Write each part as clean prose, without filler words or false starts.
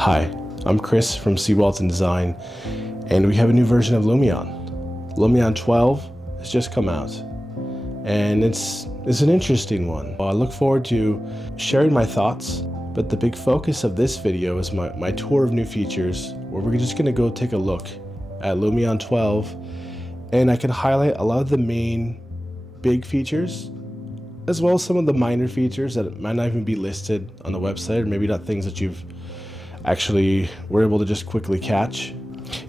Hi, I'm Chris from CweltonDesign, and we have a new version of Lumion. Lumion 12 has just come out, and it's an interesting one. I look forward to sharing my thoughts, but the big focus of this video is my tour of new features, where we're just gonna go take a look at Lumion 12, and I can highlight a lot of the main big features, as well as some of the minor features that might not even be listed on the website, or maybe not things that you've actually were able to just quickly catch.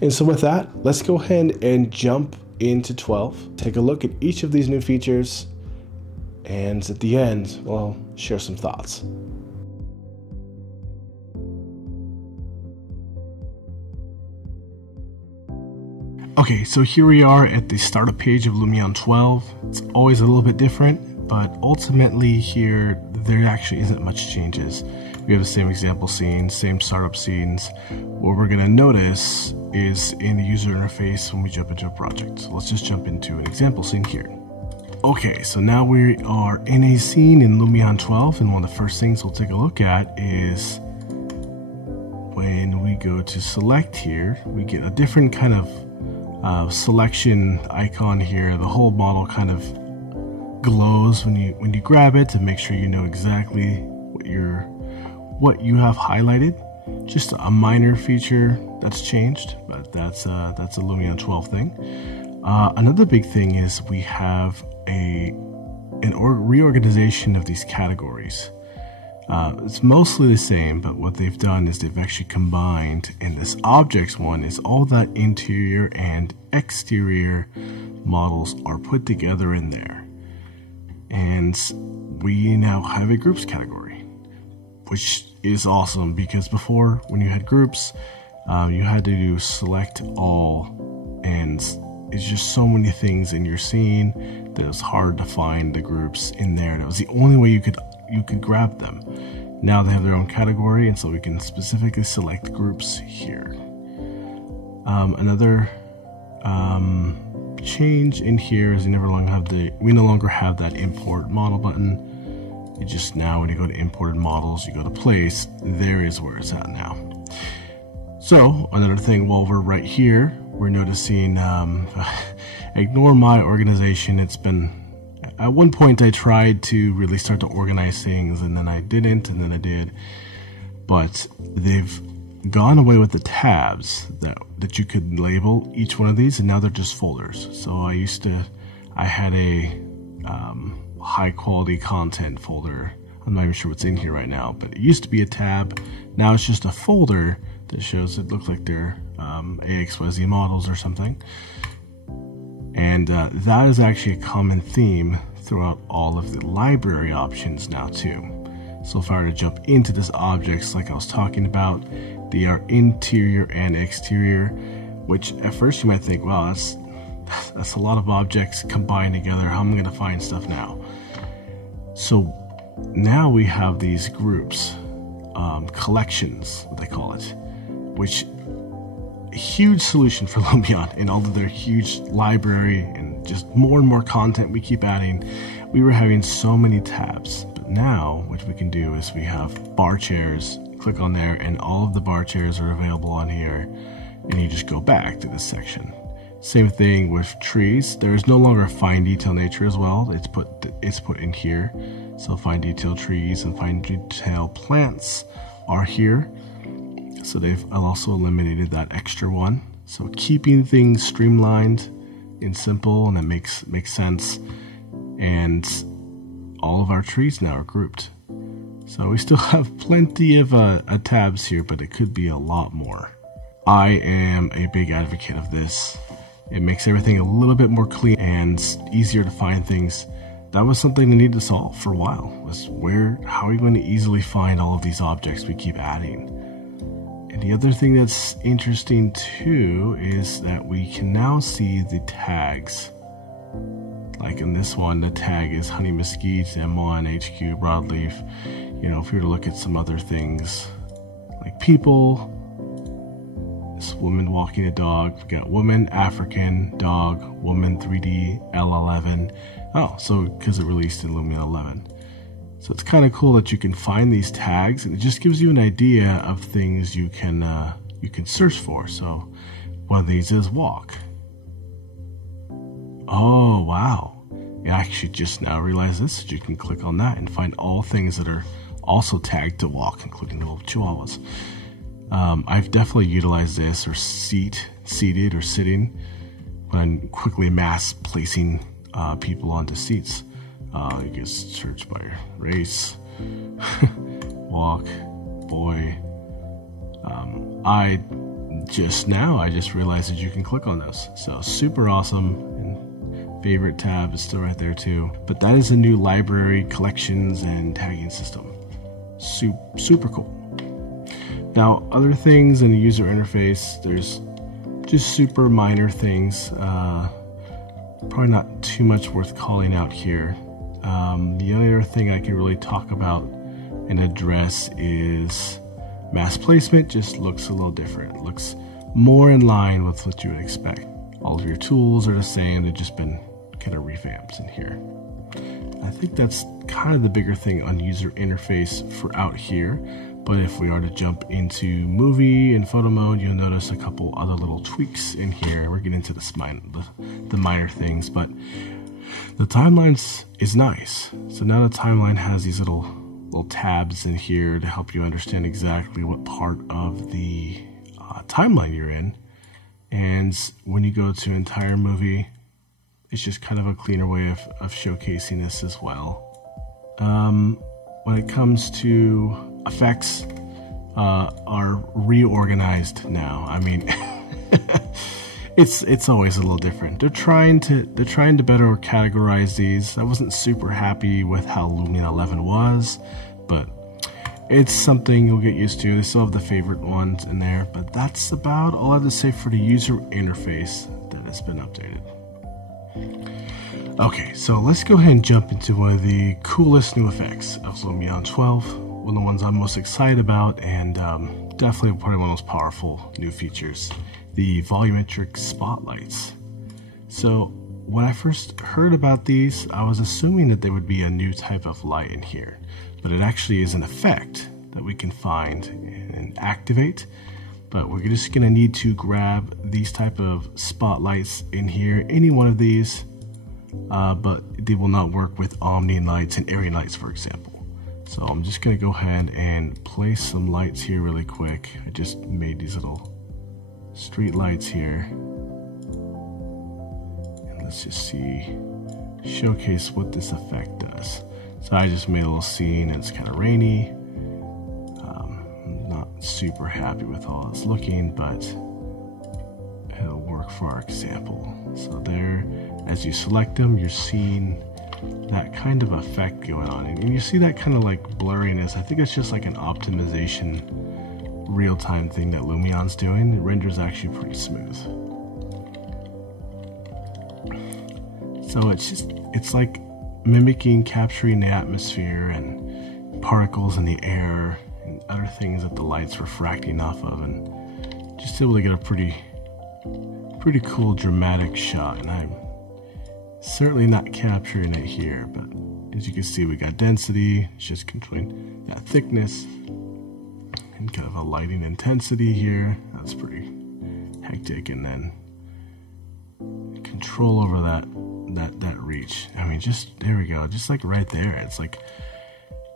And so with that, let's go ahead and jump into 12, take a look at each of these new features, and at the end, well, share some thoughts. Okay, so here we are at the startup page of Lumion 12. It's always a little bit different, but ultimately here, there actually isn't much changes. We have the same example scene, same startup scenes. What we're gonna notice is in the user interface when we jump into a project. So let's just jump into an example scene here. Okay, so now we are in a scene in Lumion 12, and one of the first things we'll take a look at is when we go to select here, we get a different kind of selection icon here. The whole model kind of glows when you grab it to make sure you know exactly what you have highlighted. Just a minor feature that's changed, but that's a Lumion 12 thing. Another big thing is we have a reorganization of these categories. It's mostly the same, but what they've done is they've actually combined, in this objects one is all that interior and exterior models are put together in there. And we now have a groups category, which is awesome, because before, when you had groups, you had to do select all, and it's just so many things in your scene that it was hard to find the groups in there. That was the only way you could grab them. Now they have their own category, and so we can specifically select groups here. Another change in here is we no longer have that import model button. You just now, when you go to imported models, you go to place, there is where it's at now. So another thing, while we're right here, we're noticing, ignore my organization. It's been, at one point I tried to really start to organize things, and then I didn't, and then I did. But they've gone away with the tabs that you could label each one of these, and now they're just folders. So I had a high quality content folder. I'm not even sure what's in here right now, but it used to be a tab. Now it's just a folder that shows, it looks like they're AXYZ models or something. And that is actually a common theme throughout all of the library options now too. So if I were to jump into this objects like I was talking about, they are interior and exterior, which at first you might think, wow, that's a lot of objects combined together. How am I going to find stuff now? So now we have these groups, collections, what they call it, which a huge solution for Lumion in all of their huge library and just more and more content we keep adding. We were having so many tabs, but now what we can do is we have bar chairs. Click on there, and all of the bar chairs are available on here, and you just go back to this section. Same thing with trees. There is no longer a fine detail nature as well. It's put in here. So fine detail trees and fine detail plants are here. So they've also eliminated that extra one. So keeping things streamlined and simple, and that makes sense. And all of our trees now are grouped. So we still have plenty of tabs here, but it could be a lot more. I am a big advocate of this. It makes everything a little bit more clean and easier to find things. That was something they needed to solve for a while, was how are you going to easily find all of these objects we keep adding? And the other thing that's interesting too is that we can now see the tags. Like in this one, the tag is honey mesquite, M1, HQ, broadleaf. You know, if you were to look at some other things, like people, this woman walking a dog, we got woman, African, dog, woman, 3D, L11. Oh, so because it released in Lumion 11. So it's kind of cool that you can find these tags, and it just gives you an idea of things you can search for. So one of these is walk. Oh wow! I actually just now realized this. You can click on that and find all things that are also tagged to walk, including little chihuahuas. I've definitely utilized this, or seated or sitting, when I'm quickly mass placing people onto seats. You can search by race, walk, boy. I just realized that you can click on those. So super awesome. And favorite tab is still right there too. But that is a new library, collections, and tagging system. Super cool. Now, other things in the user interface, there's just super minor things. Probably not too much worth calling out here. The only other thing I can really talk about and address is mass placement. Just looks a little different. It looks more in line with what you would expect. All of your tools are the same. They've just been kind of revamped in here. I think that's kind of the bigger thing on user interface for out here. But if we are to jump into movie and photo mode, you'll notice a couple other little tweaks in here. We're getting into the minor things, but the timelines is nice. So now the timeline has these little tabs in here to help you understand exactly what part of the timeline you're in. And when you go to entire movie, it's just kind of a cleaner way of showcasing this as well. When it comes to effects, are reorganized now. I mean, it's always a little different. They're trying to better categorize these. I wasn't super happy with how Lumion 11 was, but it's something you'll get used to. They still have the favorite ones in there, but that's about all I have to say for the user interface that has been updated. Okay, so let's go ahead and jump into one of the coolest new effects of Lumion 12, one of the ones I'm most excited about, and definitely probably one of the most powerful new features, the Volumetric Spotlights. So when I first heard about these, I was assuming that there would be a new type of light in here, but it actually is an effect that we can find and activate. But we're just going to need to grab these type of spotlights in here, any one of these. But they will not work with Omni lights and area lights, for example. So I'm just going to go ahead and place some lights here really quick. I just made these little street lights here. And let's just showcase what this effect does. So I just made a little scene, and it's kind of rainy. I'm not super happy with how it's looking, but it'll work for our example. So there, as you select them, you're seeing that kind of effect going on, and you see that kind of like blurriness. I think it's just like an optimization real-time thing that Lumion's doing. It renders actually pretty smooth. So it's like mimicking capturing the atmosphere and particles in the air and other things that the light's refracting off of, and just able to get a pretty cool dramatic shot. And I'm certainly not capturing it here, but as you can see, we got density. It's just controlling that thickness and kind of a lighting intensity here. That's pretty hectic. And then control over that reach. I mean, just there we go, just like right there. It's like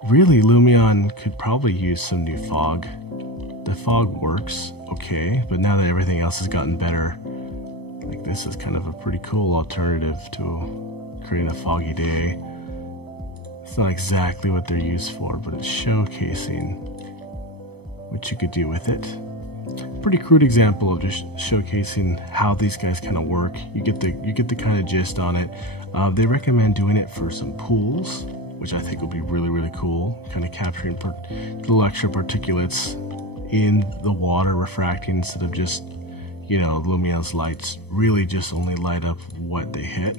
really Lumion could probably use some new fog. The fog works okay, but now that everything else has gotten better, like this is kind of a pretty cool alternative to creating a foggy day. It's not exactly what they're used for, but it's showcasing what you could do with it. Pretty crude example of just showcasing how these guys kind of work. You get the kind of gist on it. They recommend doing it for some pools, which I think will be really cool. Kind of capturing little extra particulates in the water refracting instead of just, you know, Lumion's lights really just only light up what they hit.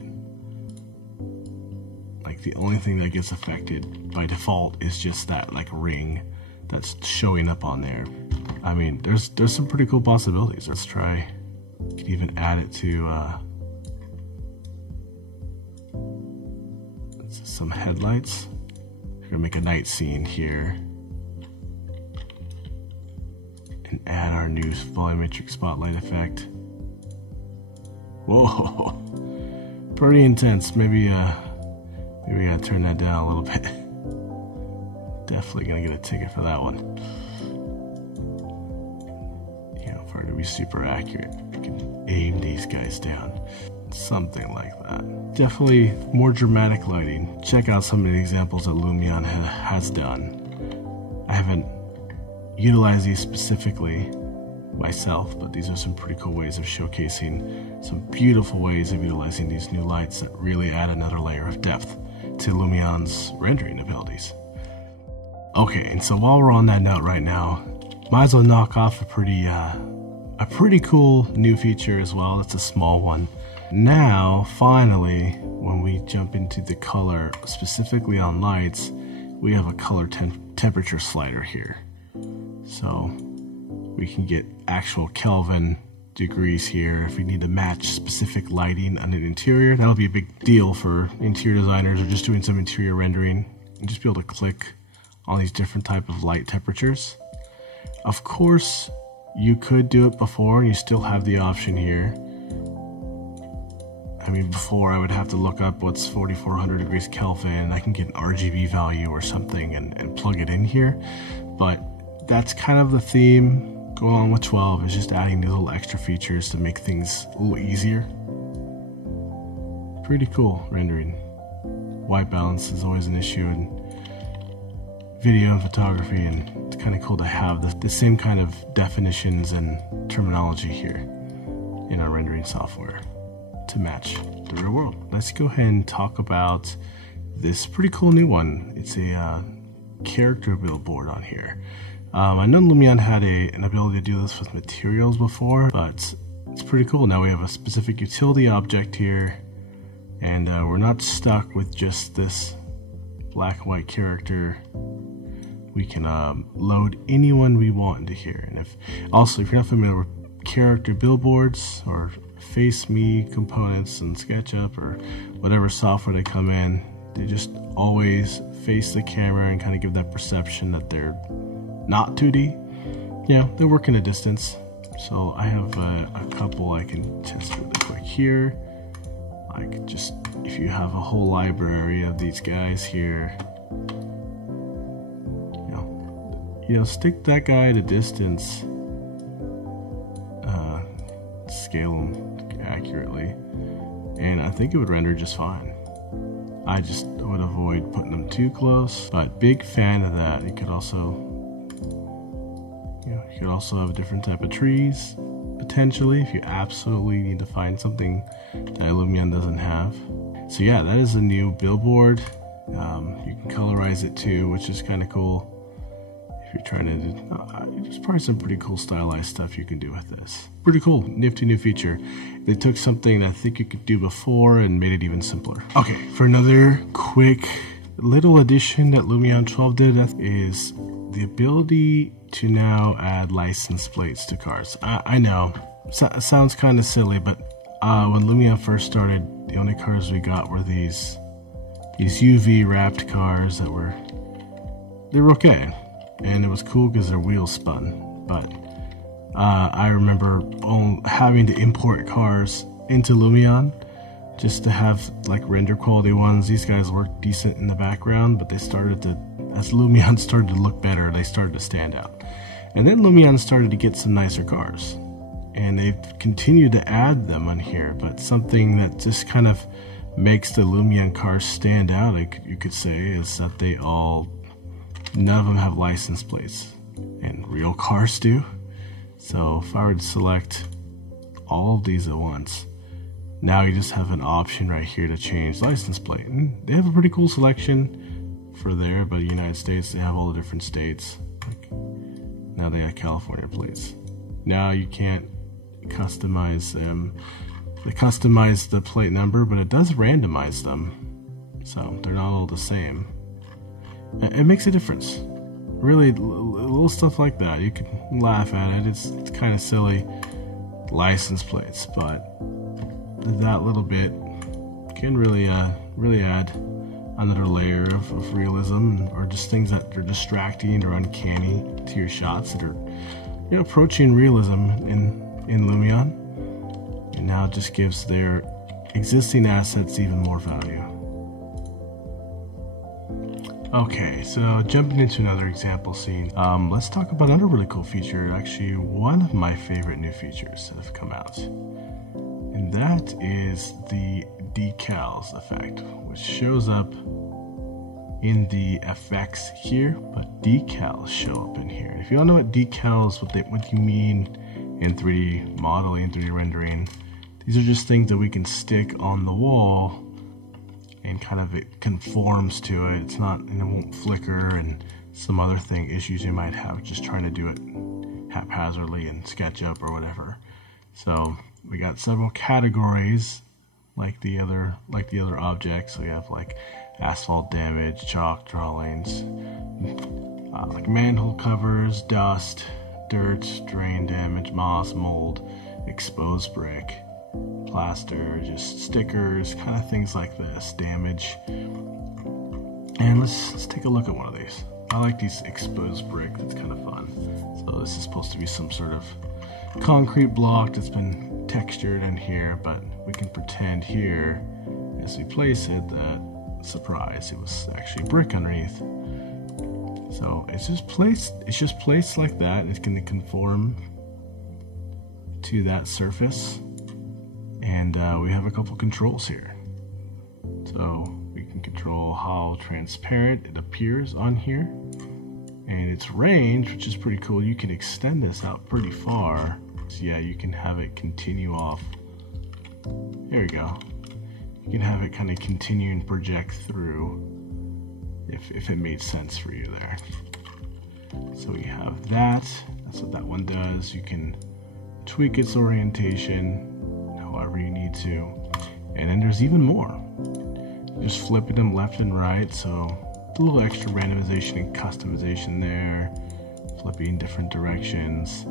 Like the only thing that gets affected by default is just that like ring that's showing up on there. I mean, there's some pretty cool possibilities. Let's try, could even add it to some headlights. We're gonna make a night scene here and add our new volumetric spotlight effect. Whoa, pretty intense. Maybe we gotta turn that down a little bit. Definitely gonna get a ticket for that one. You know, for it to be super accurate, you can aim these guys down. Something like that. Definitely more dramatic lighting. Check out some of the examples that Lumion has done. I haven't utilized these specifically myself, but these are some pretty cool ways of showcasing some beautiful ways of utilizing these new lights that really add another layer of depth to Lumion's rendering abilities. Okay, and so while we're on that note right now, might as well knock off a pretty cool new feature as well. It's a small one. Now, finally, when we jump into the color, specifically on lights, we have a color temperature slider here. So we can get actual Kelvin degrees here if we need to match specific lighting on an interior. That'll be a big deal for interior designers or just doing some interior rendering, and just be able to click on these different type of light temperatures. Of course, you could do it before and you still have the option here. I mean, before I would have to look up what's 4400 degrees Kelvin. I can get an RGB value or something and plug it in here. But that's kind of the theme going on with 12, is just adding these little extra features to make things a little easier. Pretty cool rendering. White balance is always an issue in video and photography, and it's kind of cool to have the same kind of definitions and terminology here in our rendering software to match the real world. Let's go ahead and talk about this pretty cool new one. It's a character billboard on here. I know Lumion had an ability to do this with materials before, but it's pretty cool. Now we have a specific utility object here, and we're not stuck with just this black and white character. We can load anyone we want into here. And if you're not familiar with character billboards or Face Me components in SketchUp or whatever software they come in, they just always face the camera and kind of give that perception that they're not 2D. You know, they work in a distance. So I have a couple I can test really quick here. Like, just if you have a whole library of these guys here, you know, stick that guy at a distance, scale them accurately, and I think it would render just fine. I just would avoid putting them too close, but big fan of that. You could also have a different type of trees, potentially, if you absolutely need to find something that Lumion doesn't have. So yeah, that is a new billboard. You can colorize it too, which is kind of cool. If you're trying to there's probably some pretty cool stylized stuff you can do with this. Pretty cool, nifty new feature. They took something that I think you could do before and made it even simpler. Okay, for another quick little addition that Lumion 12 did is the ability to now add license plates to cars. I know, sounds kind of silly, but when Lumion first started, the only cars we got were these UV wrapped cars that were okay. And it was cool because their wheels spun, but I remember having to import cars into Lumion just to have like render quality ones. These guys worked decent in the background, but they started to, as Lumion started to look better, they started to stand out. And then Lumion started to get some nicer cars, and they've continued to add them on here, but something that just kind of makes the Lumion cars stand out, you could say, is that none of them have license plates, and real cars do. So if I were to select all of these at once, now you just have an option right here to change license plate. And they have a pretty cool selection for there, but the United States, they have all the different states. Like, now they have California plates. Now you can't customize them. They customize the plate number, but it does randomize them, so they're not all the same. It makes a difference. Really, little stuff like that. You can laugh at it. It's kind of silly. License plates, but that little bit can really add another layer of realism, or just things that are distracting or uncanny to your shots that are, you know, approaching realism in Lumion. And now it just gives their existing assets even more value. Okay, so jumping into another example scene, let's talk about another really cool feature, actually one of my favorite new features that have come out. And that is the Decals effect, which shows up in the effects here, but decals show up in here. And if you don't know what decals, what you mean in 3D modeling, 3D rendering, these are just things that we can stick on the wall and kind of it conforms to it. It's not, and it won't flicker and some other issues you might have just trying to do it haphazardly in SketchUp or whatever. So we got several categories like the other objects. We have like asphalt damage, chalk drawings, like manhole covers, dust, dirt, drain damage, moss, mold, exposed brick, plaster, just stickers, kind of things like this, damage. And let's take a look at one of these. I like these exposed brick, that's kind of fun. So this is supposed to be some sort of concrete block that's been textured in here, but we can pretend here as we place it that, surprise, it was actually brick underneath. So it's just placed like that. It's going to conform to that surface, and we have a couple controls here. So we can control how transparent it appears on here, and its range, which is pretty cool. You can extend this out pretty far. So yeah, you can have it continue off. There we go. You can have it kind of continue and project through if it made sense for you there. So we have that. That's what that one does. You can tweak its orientation however you need to. And then there's even more. Just flipping them left and right, so a little extra randomization and customization there. Flipping different directions.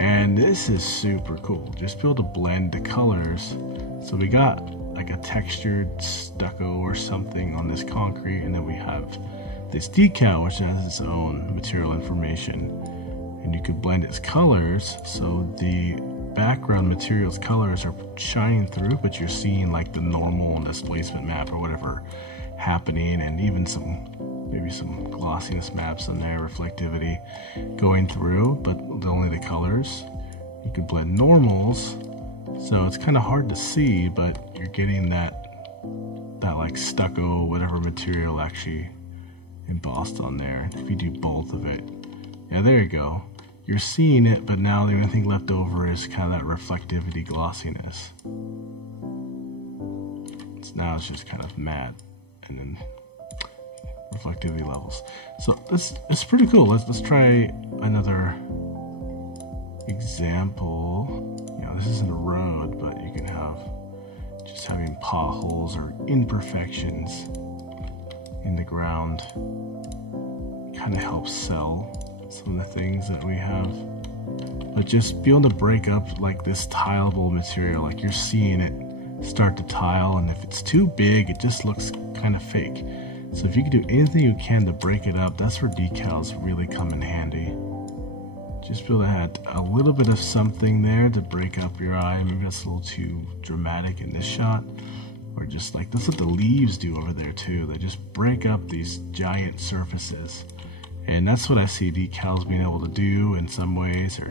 And this is super cool. Just be able to blend the colors. So we got like a textured stucco or something on this concrete, and then we have this decal which has its own material information, and you could blend its colors so the background material's colors are shining through, but you're seeing like the normal displacement map or whatever happening, and even maybe some glossiness maps in there, reflectivity going through, but only the colors. You could blend normals, so it's kind of hard to see, but you're getting that like stucco, whatever material actually embossed on there. If you do both of it, yeah, there you go. You're seeing it, but now the only thing left over is kind of that reflectivity, glossiness. Now it's just kind of matte, and then reflectivity levels. So it's pretty cool. Let's try another example. You know, this isn't a road, but you can have just having potholes or imperfections in the ground. Kind of helps sell some of the things that we have. But just be able to break up like this tileable material, like you're seeing it start to tile, and if it's too big, it just looks kind of fake. So if you can do anything you can to break it up, that's where decals really come in handy. Just be able to add a little bit of something there to break up your eye. Maybe that's a little too dramatic in this shot. Or just like, that's what the leaves do over there too. They just break up these giant surfaces. And that's what I see decals being able to do in some ways, or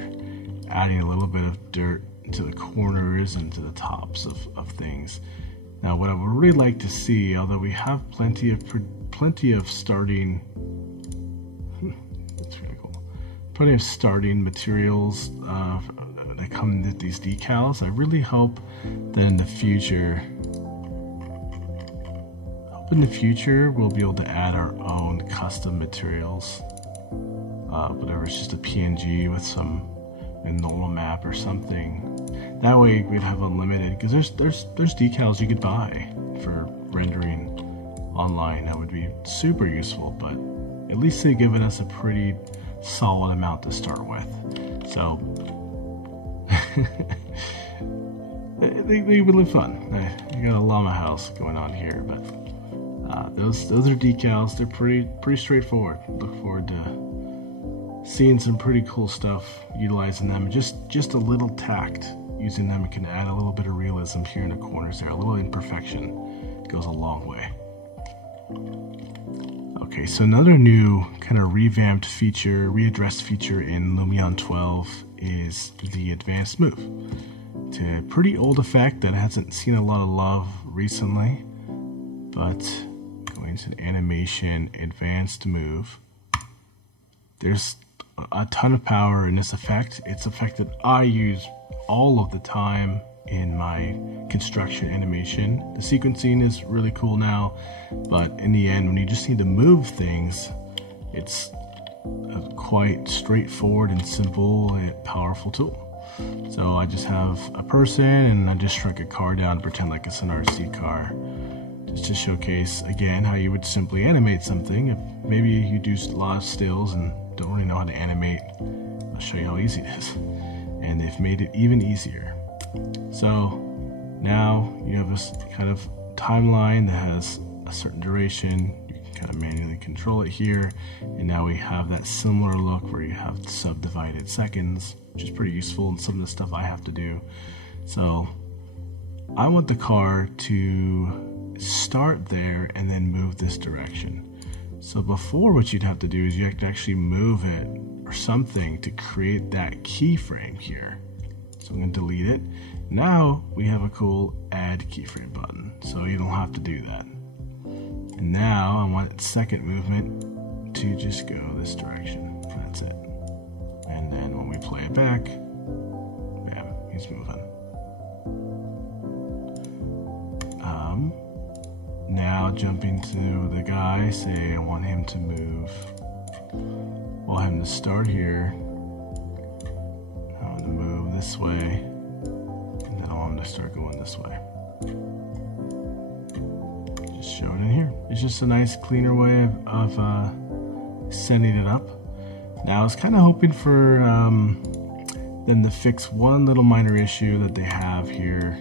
adding a little bit of dirt to the corners and to the tops of things. Now what I would really like to see, although we have plenty of starting that's really cool, plenty of starting materials that come with these decals, I really hope that in the future we'll be able to add our own custom materials, whatever, it's just a PNG with a normal map or something. That way we'd have unlimited, because there's decals you could buy for rendering online. That would be super useful, but at least they've given us a pretty solid amount to start with. So they really fun. I got a llama house going on here, but Those are decals. They're pretty straightforward. Look forward to seeing some pretty cool stuff utilizing them. Just a little tact using them can add a little bit of realism here in the corners there. A little imperfection goes a long way. Okay, so another new kind of revamped feature, readdressed feature in Lumion 12 is the Advanced Move. It's a pretty old effect that hasn't seen a lot of love recently, but going to Animation, Advanced Move, there's a ton of power in this effect. It's an effect that I use all of the time in my construction animation. The sequencing is really cool now, but in the end, when you just need to move things, it's a quite straightforward and simple and powerful tool. So I just have a person and I just shrunk a car down to pretend like it's an RC car, just to showcase again how you would simply animate something. If maybe you do a lot of stills and don't really know how to animate, I'll show you how easy it is. And they've made it even easier. So now you have this kind of timeline that has a certain duration. You can kind of manually control it here. And now we have that similar look where you have subdivided seconds, which is pretty useful in some of the stuff I have to do. So I want the car to start there and then move this direction. So before, what you'd have to do is you have to actually move it or something to create that keyframe here. So I'm going to delete it. Now we have a cool add keyframe button, so you don't have to do that. And now I want second movement to just go this direction. That's it. And then when we play it back, bam, he's moving. Now jumping to the guy, say I want him to move. Well, I want him to start here. I want him to move this way, and then I want him to start going this way. Just show it in here. It's just a nice, cleaner way of setting it up. Now I was kind of hoping for them to fix one little minor issue that they have here,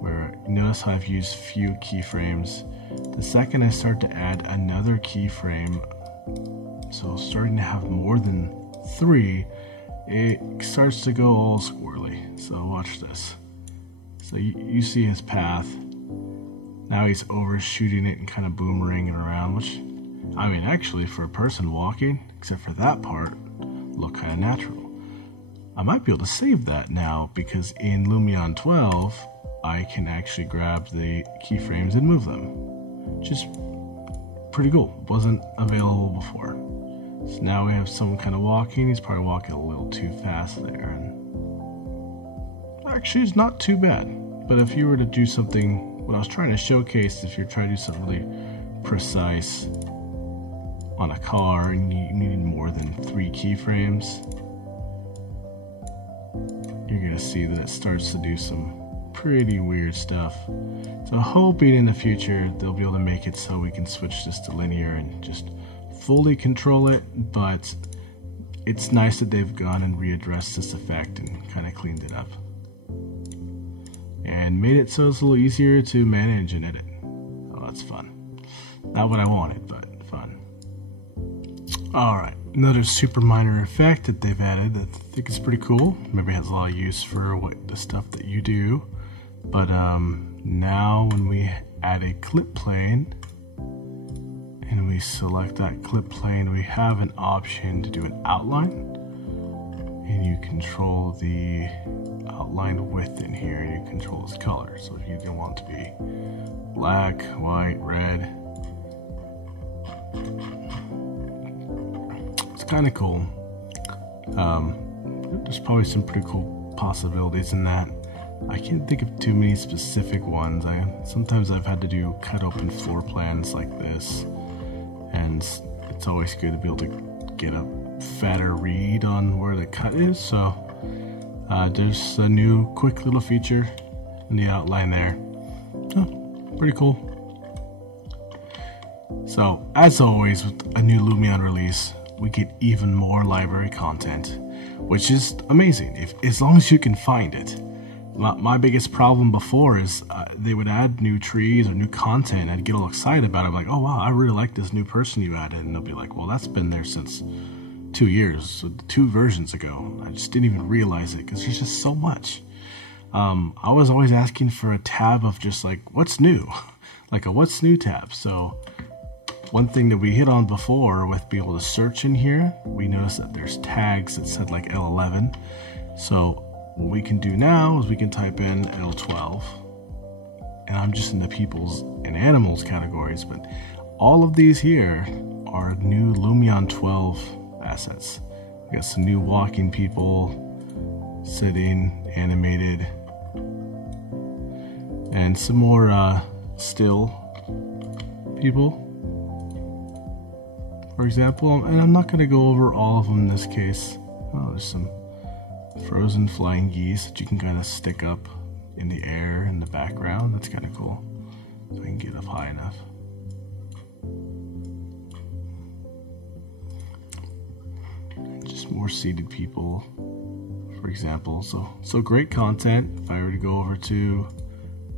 where notice how I've used few keyframes. The second I start to add another keyframe, so starting to have more than 3, it starts to go all squirrely. So watch this. So you see his path. Now he's overshooting it and kind of boomeranging around, which, I mean, actually for a person walking, except for that part, look kind of natural. I might be able to save that now because in Lumion 12, I can actually grab the keyframes and move them, which is pretty cool. Wasn't available before. So now we have someone kind of walking. He's probably walking a little too fast there, and actually it's not too bad. But if you were to do something, what I was trying to showcase, if you're trying to do something really precise on a car and you need more than 3 keyframes, you're gonna see that it starts to do some pretty weird stuff. So hoping in the future they'll be able to make it so we can switch this to linear and just fully control it, but it's nice that they've gone and readdressed this effect and kind of cleaned it up and made it so it's a little easier to manage and edit. Oh, that's fun. Not what I wanted, but fun. Alright, another super minor effect that they've added that I think is pretty cool. Maybe has a lot of use for the stuff that you do. But now when we add a clip plane and we select that clip plane, we have an option to do an outline, and you control the outline width in here, and you control its color. So if you don't want it to be black, white, red, it's kind of cool. There's probably some pretty cool possibilities in that. I can't think of too many specific ones. Sometimes I've had to do cut open floor plans like this, and it's always good to be able to get a fatter read on where the cut is. So there's a new quick little feature in the outline there. Oh, pretty cool. So as always with a new Lumion release, we get even more library content, which is amazing as long as you can find it. my biggest problem before is they would add new trees or new content. I'd get all excited about it. I'm like, oh wow, I really like this new person you added. And they'll be like, well, that's been there since 2 years, so 2 versions ago. I just didn't even realize it because there's just so much. I was always asking for a tab of just like, what's new? Like a what's new tab. So one thing that we hit on before with being able to search in here, we noticed that there's tags that said like L11. So what we can do now is we can type in L12. And I'm just in the peoples and animals categories, but all of these here are new Lumion 12 assets. We got some new walking people, sitting, animated, and some more still people, for example. And I'm not going to go over all of them in this case. Oh, there's some frozen flying geese that you can kind of stick up in the air in the background. That's kind of cool. If I can get up high enough. And just more seated people, for example. So great content. If I were to go over to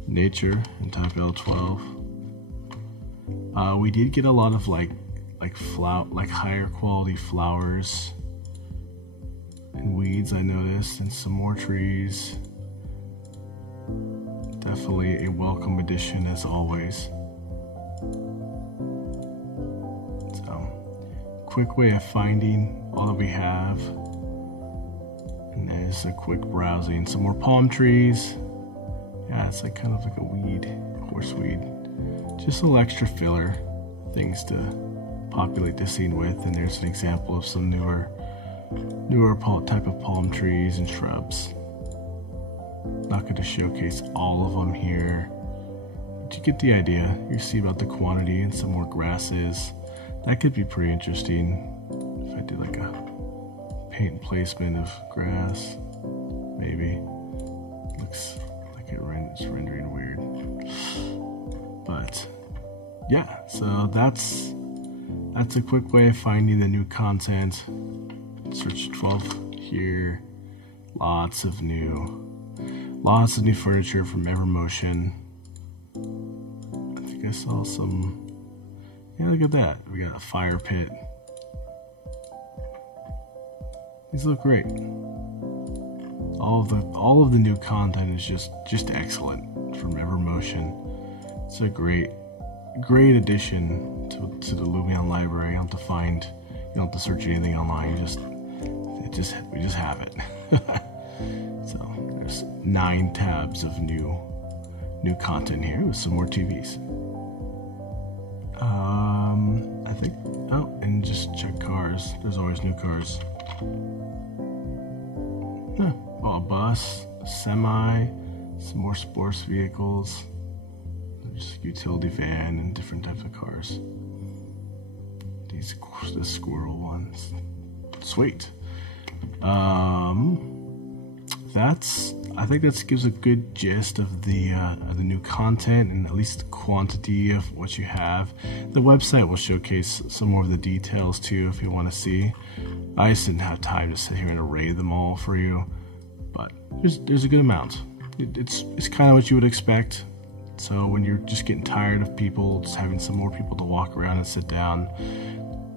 nature and type L12, we did get a lot of like higher quality flowers and weeds, I noticed, and some more trees. Definitely a welcome addition as always. So, quick way of finding all that we have. And there's a quick browsing. Some more palm trees. Yeah, it's like kind of like a weed, horseweed. Just a little extra filler things to populate the scene with. And there's an example of some newer type of palm trees and shrubs. Not going to showcase all of them here, but you get the idea. You see about the quantity and some more grasses. That could be pretty interesting if I did like a paint placement of grass. Maybe looks like it's rendering weird, but yeah. So that's a quick way of finding the new content. Search 12 here. Lots of new furniture from Evermotion. I think I saw some. Yeah, look at that. We got a fire pit. These look great. All of the new content is just excellent from Evermotion. It's a great addition to the Lumion library. You don't have to search anything online. We just have it. So there's 9 tabs of new content here with some more TVs. I think. Oh, and just check cars. There's always new cars. Oh, a bus, a semi, some more sports vehicles. There's a utility van and different types of cars. The squirrel ones. Sweet. I think that gives a good gist of the new content and at least the quantity of what you have. The website will showcase some more of the details too if you want to see. I just didn't have time to sit here and array them all for you, but there's a good amount. It's kind of what you would expect. So when you're just getting tired of people, just having some more people to walk around and sit down,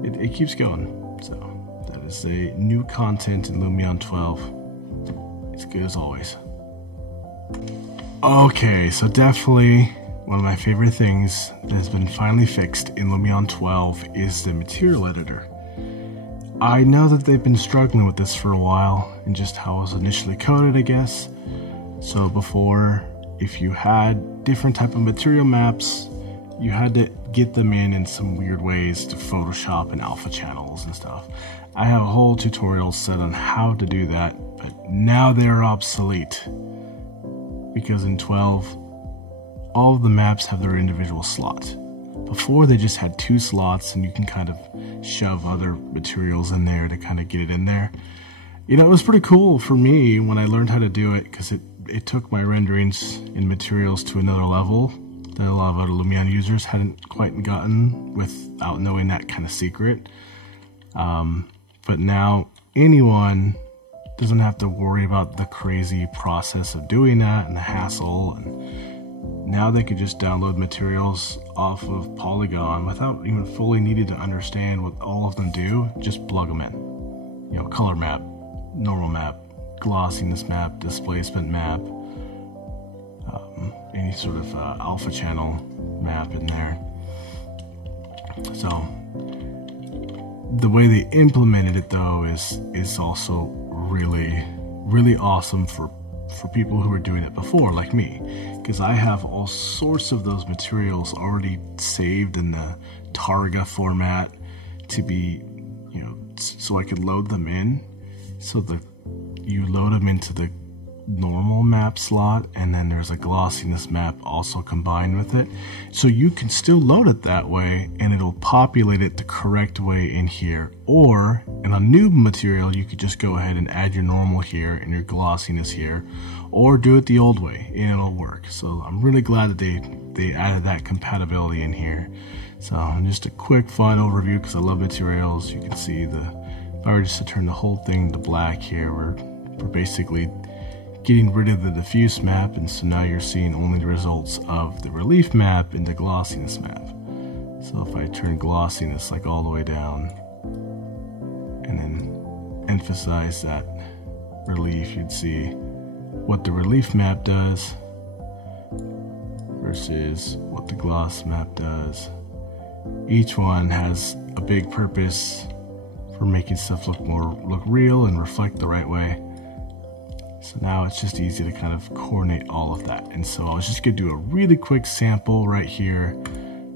it keeps going. So that is a new content in Lumion 12. It's good as always. Okay, so definitely one of my favorite things that has been finally fixed in Lumion 12 is the material editor. I know that they've been struggling with this for a while and just how it was initially coded, I guess. So before, if you had different type of material maps, you had to get them in some weird ways to Photoshop and alpha channels and stuff. I have a whole tutorial set on how to do that, but now they're obsolete. Because in 12, all of the maps have their individual slots. Before, they just had 2 slots and you can kind of shove other materials in there to kind of get it in there. You know, it was pretty cool for me when I learned how to do it, because it took my renderings in materials to another level that a lot of other Lumion users hadn't quite gotten without knowing that kind of secret. But now anyone doesn't have to worry about the crazy process of doing that and the hassle. And now they could just download materials off of Polygon without even fully needing to understand what all of them do. Just plug them in. You know, color map, normal map, glossiness map, displacement map, any sort of alpha channel map in there. So the way they implemented it though is also really awesome for people who are doing it before, like me, because I have all sorts of those materials already saved in the Targa format to be, you know, so I could load them in. So you load them into the normal map slot, and then there's a glossiness map also combined with it. So you can still load it that way, and it'll populate it the correct way in here. Or in a new material, you could just go ahead and add your normal here and your glossiness here, or do it the old way, and it'll work. So I'm really glad that they added that compatibility in here. So just a quick fun overview, because I love materials. You can see if I were just to turn the whole thing to black here, we're basically getting rid of the diffuse map, and so now you're seeing only the results of the relief map and the glossiness map. So if I turn glossiness like all the way down and then emphasize that relief, you'd see what the relief map does versus what the gloss map does. Each one has a big purpose for making stuff look real and reflect the right way. So now it's just easy to kind of coordinate all of that. And so I was just going to do a really quick sample right here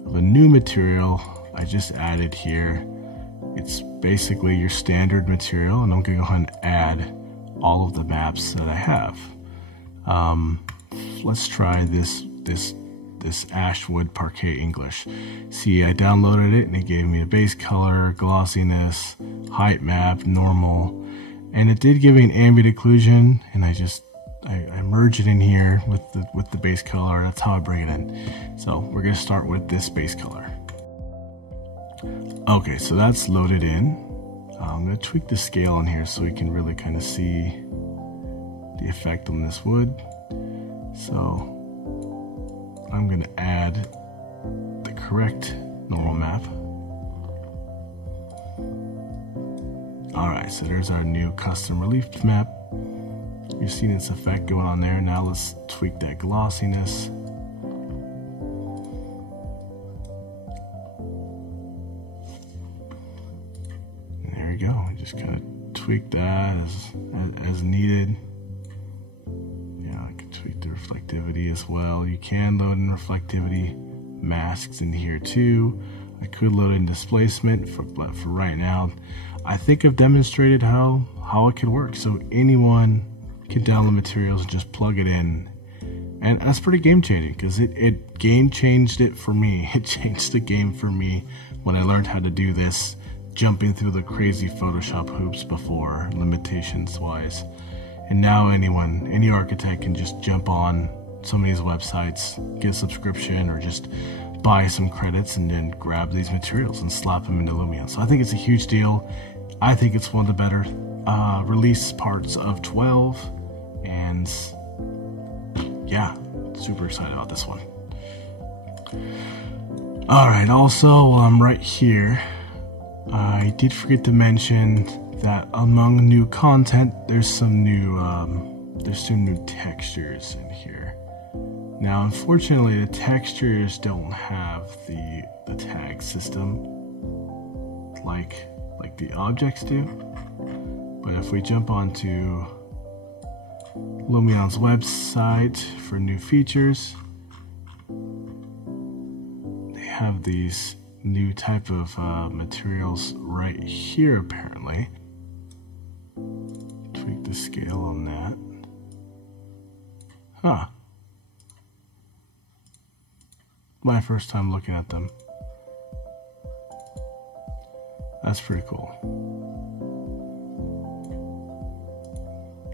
of a new material I just added here. It's basically your standard material, and I'm going to go ahead and add all of the maps that I have. Let's try this Ashwood Parquet English. See, I downloaded it and it gave me a base color, glossiness, height map, normal. And it did give me an ambient occlusion, and I merge it in here with the base color. That's how I bring it in. So we're gonna start with this base color. Okay, so that's loaded in. I'm gonna tweak the scale on here so we can really kind of see the effect on this wood. So I'm gonna add the correct normal map. Alright, so there's our new custom relief map. You're seeing its effect going on there. Now let's tweak that glossiness. And there we go. We just kind of tweak that as needed. Yeah, I can tweak the reflectivity as well. You can load in reflectivity masks in here too. I could load in displacement, but for right now, I think I've demonstrated how it can work. So anyone can download materials and just plug it in. And that's pretty game changing, because it game changed it for me. It changed the game for me when I learned how to do this, jumping through the crazy Photoshop hoops before, limitations wise. And now any architect can just jump on some of these websites, get a subscription, or just buy some credits and then grab these materials and slap them into Lumion. So I think it's a huge deal. I think it's one of the better release parts of 12, and yeah, super excited about this one. Alright, also while I'm right here, I did forget to mention that among new content, there's some new textures in here. Now, unfortunately, the textures don't have the tag system like the objects do. But if we jump onto Lumion's website for new features, they have these new type of materials right here apparently. Tweak the scale on that. Huh. My first time looking at them. That's pretty cool.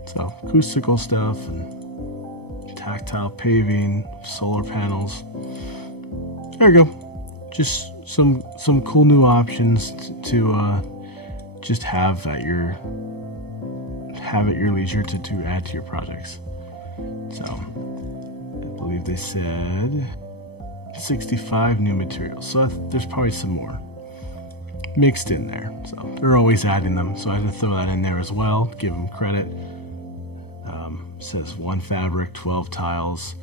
So, acoustical stuff and tactile paving, solar panels. There we go. Just some cool new options to just have have at your leisure to add to your projects. So I believe they said 65 new materials, so there's probably some more mixed in there. So they're always adding them, so I had to throw that in there as well, give them credit. Says 1 fabric, 12 tiles,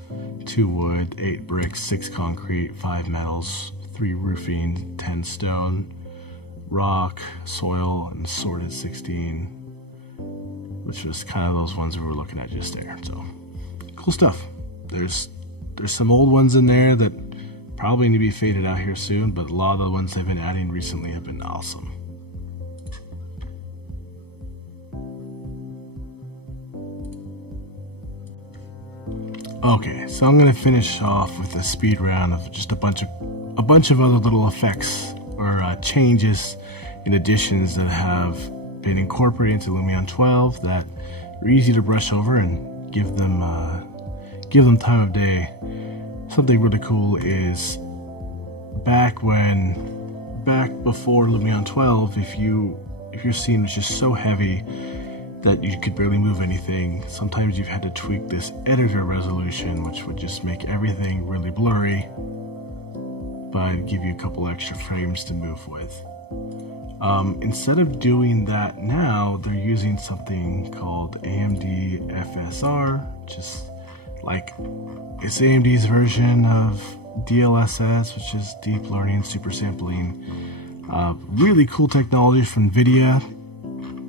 2 wood, 8 bricks, 6 concrete, 5 metals, 3 roofing, 10 stone, rock, soil, and sorted 16, which was kind of those ones we were looking at just there. So cool stuff. There's some old ones in there that probably need to be faded out here soon, but a lot of the ones they've been adding recently have been awesome. Okay, so I'm gonna finish off with a speed round of just a bunch of other little effects or changes and additions that have been incorporated into Lumion 12 that are easy to brush over and give them time of day. Something really cool is back before Lumion 12, if your scene was just so heavy that you could barely move anything, sometimes you've had to tweak this editor resolution, which would just make everything really blurry, but give you a couple extra frames to move with. Instead of doing that now, they're using something called AMD FSR, which is like, it's AMD's version of DLSS, which is Deep Learning Super Sampling. Really cool technology from NVIDIA.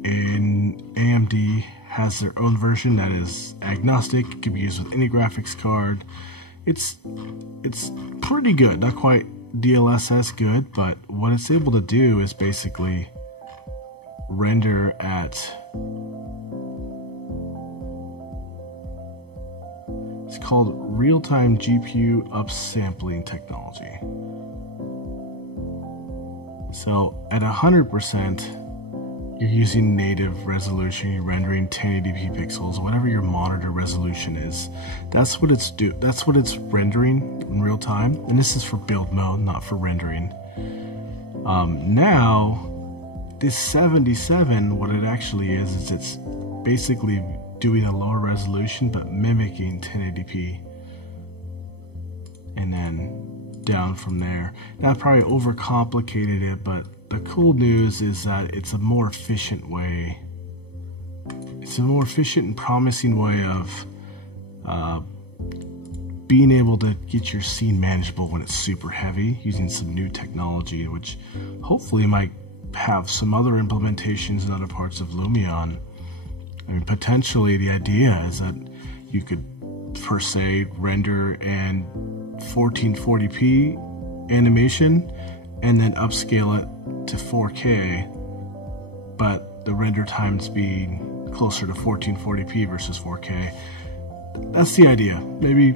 And AMD has their own version that is agnostic. It can be used with any graphics card. It's pretty good, not quite DLSS good, but what it's able to do is basically render at, it's called real-time GPU upsampling technology. So at 100%, you're using native resolution, you're rendering 1080p pixels, whatever your monitor resolution is. That's what it's rendering in real time. And this is for build mode, not for rendering. Now, this 77, what it actually is it's basically doing a lower resolution but mimicking 1080p. And then down from there. That probably overcomplicated it, but the cool news is that it's a more efficient way. It's a more efficient and promising way of being able to get your scene manageable when it's super heavy, using some new technology, which hopefully might have some other implementations in other parts of Lumion. I mean, potentially the idea is that you could, per se, render in 1440p animation and then upscale it to 4K, but the render times being closer to 1440p versus 4K. That's the idea. Maybe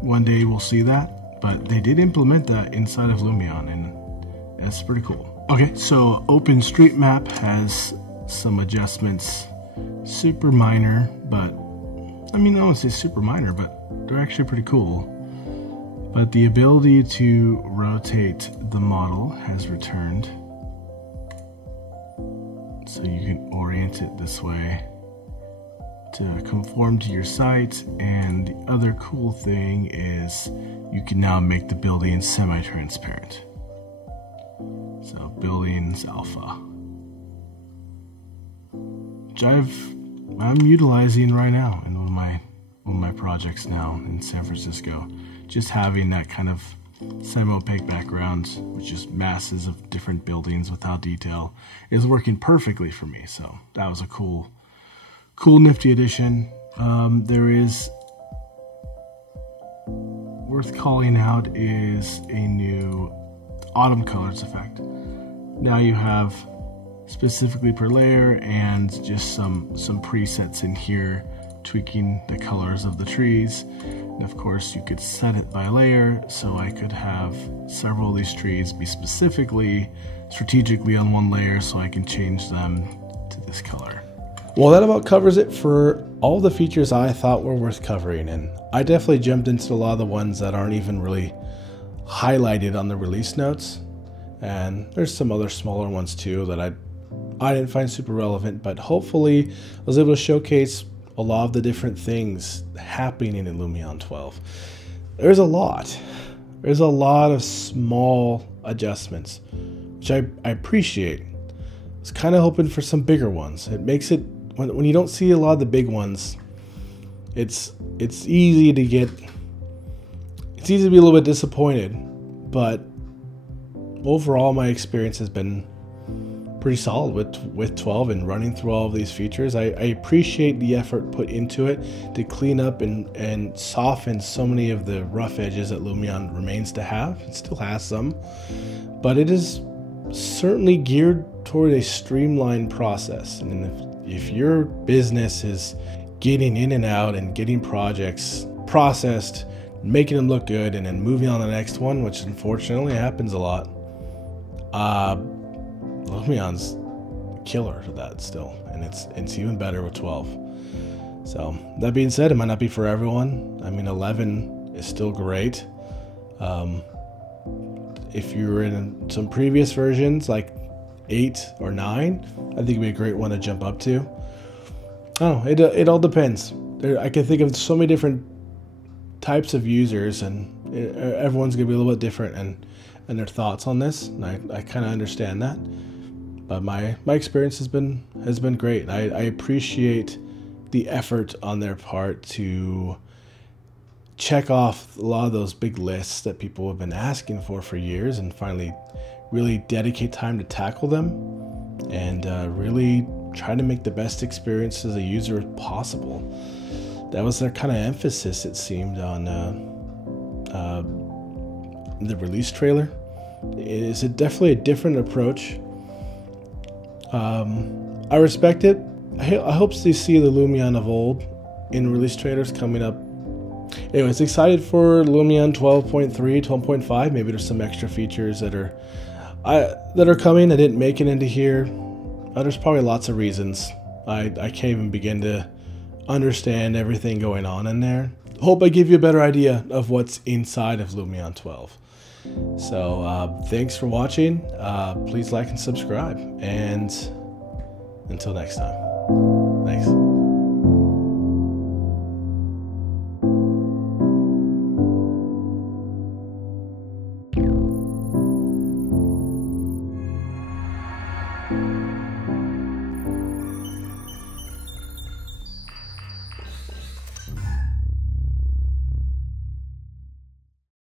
one day we'll see that, but they did implement that inside of Lumion, and that's pretty cool. Okay, so OpenStreetMap has some adjustments, super minor, but I mean, I don't want to say super minor, but they're actually pretty cool. But the ability to rotate the model has returned. So you can orient it this way to conform to your site. And the other cool thing is you can now make the building semi-transparent. So buildings alpha, which I'm utilizing right now in one of my projects now in San Francisco. Just having that kind of semi-opaque background, which is masses of different buildings without detail, is working perfectly for me. So that was a cool nifty addition. There is worth calling out is a new autumn colors effect. Now you have specifically per layer and just some presets in here tweaking the colors of the trees. And of course you could set it by layer, so I could have several of these trees be strategically on one layer, so I can change them to this color. Well, that about covers it for all the features I thought were worth covering, and I definitely jumped into a lot of the ones that aren't even really highlighted on the release notes. And there's some other smaller ones too that I didn't find super relevant, but hopefully I was able to showcase a lot of the different things happening in Lumion 12. There's a lot. There's a lot of small adjustments, which I appreciate. I was kind of hoping for some bigger ones. It makes it, when you don't see a lot of the big ones, it's easy to get, it's easy to be a little bit disappointed, but overall my experience has been pretty solid with 12 and running through all of these features. I appreciate the effort put into it to clean up and soften so many of the rough edges that Lumion remains to have. It still has some, but it is certainly geared toward a streamlined process. And if your business is getting in and out and getting projects processed, making them look good, and then moving on to the next one, which unfortunately happens a lot, Lumion's killer to that still, and it's even better with 12. So that being said, it might not be for everyone. I mean, 11 is still great. If you're in some previous versions like 8 or 9, I think it'd be a great one to jump up to. Oh, it all depends. I can think of so many different types of users, and everyone's gonna be a little bit different and their thoughts on this. And I kind of understand that. But my experience has been great. I appreciate the effort on their part to check off a lot of those big lists that people have been asking for years, and finally really dedicate time to tackle them and really try to make the best experience as a user possible. That was their kind of emphasis, it seemed, on the release trailer. It is definitely a different approach. I respect it. I hope to see the Lumion of old in release trailers coming up. Anyways, excited for Lumion 12.3, 12.5. Maybe there's some extra features that are coming that didn't make it into here. There's probably lots of reasons. I can't even begin to understand everything going on in there. Hope I give you a better idea of what's inside of Lumion 12. So thanks for watching. Please like and subscribe, and until next time, thanks.